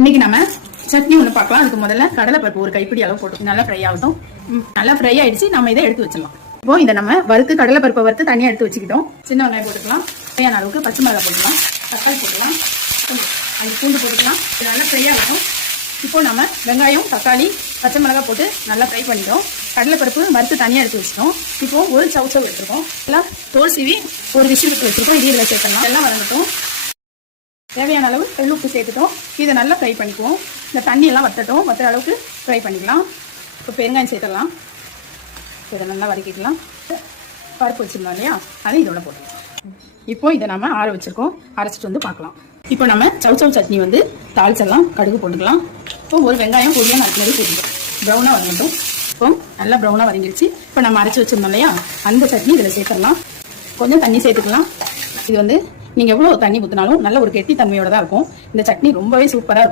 இன்னைக்கு நம்ம சட்னி ஒன்று பார்க்கலாம். அதுக்கு முதல்ல கடலைப்பருப்பு ஒரு கைப்பிடி அளவு போட்டு நல்லா ஃப்ரை ஆகட்டும். நல்லா ஃப்ரை ஆயிடுச்சு. நம்ம இதை எடுத்து வச்சிடலாம். இப்போ இதை நம்ம வறுத்து கடலைப்பருப்பை வறுத்து தனியாக எடுத்து வச்சுக்கிட்டோம். சின்ன வெங்காயம் போட்டுக்கலாம், தேவையான அளவுக்கு பச்சை மிளகாய் போட்டுக்கலாம், தக்காளி போட்டுக்கலாம், அது பூண்டு போட்டுக்கலாம். இது நல்லா ஃப்ரை ஆகட்டும். இப்போ நம்ம வெங்காயம் தக்காளி பச்சை மிளகாய் போட்டு நல்லா ஃப்ரை பண்ணிட்டோம். கடலைப்பருப்பு வறுத்து தனியாக எடுத்து வச்சிட்டோம். இப்போ ஒரு சவுச்சவு எடுத்துருக்கோம். எல்லாம் தோல் சீவி ஒரு விசில் விட்டு வச்சிருக்கோம். இது இதில் சேர்த்துக்கலாம். எல்லாம் வதங்கட்டும். தேவையான அளவு கல்லுப்பு சேர்த்துட்டோம். இதை நல்லா ஃப்ரை பண்ணிக்குவோம். இந்த தண்ணியெல்லாம் வற்றட்டும். வற்றுற அளவுக்கு ஃப்ரை பண்ணிக்கலாம். இப்போ பெருங்காயம் சேர்த்துடலாம். இதை நல்லா வதக்கிக்கலாம். பருப்பு வச்சுருந்தோம் இல்லையா, அதை இதோட போட்டுக்கலாம். இப்போ இதை நம்ம ஆற வச்சுருக்கோம். அரைச்சிட்டு வந்து பார்க்கலாம். இப்போ நம்ம சவுச்சவு சட்னி வந்து தாளிச்சிடலாம். கடுகு போட்டுக்கலாம். இப்போ ஒரு வெங்காயம் பொடியாக நறுக்கினது சேர்த்துக்கலாம். ப்ரௌனாக வரட்டும். இப்போ நல்லா ப்ரௌனாக வதங்கிடுச்சு. இப்போ நம்ம அரைச்சி வச்சுருந்தோம் இல்லையா, அந்த சட்னி இதில் சேர்த்துடலாம். கொஞ்சம் தண்ணி சேர்த்துக்கலாம். இது வந்து நீங்கள் எவ்வளோ தண்ணி ஊற்றினாலும் நல்ல ஒரு கெட்டி தன்மையோட தான் இருக்கும். இந்த சட்னி ரொம்பவே சூப்பராக இருக்கும்.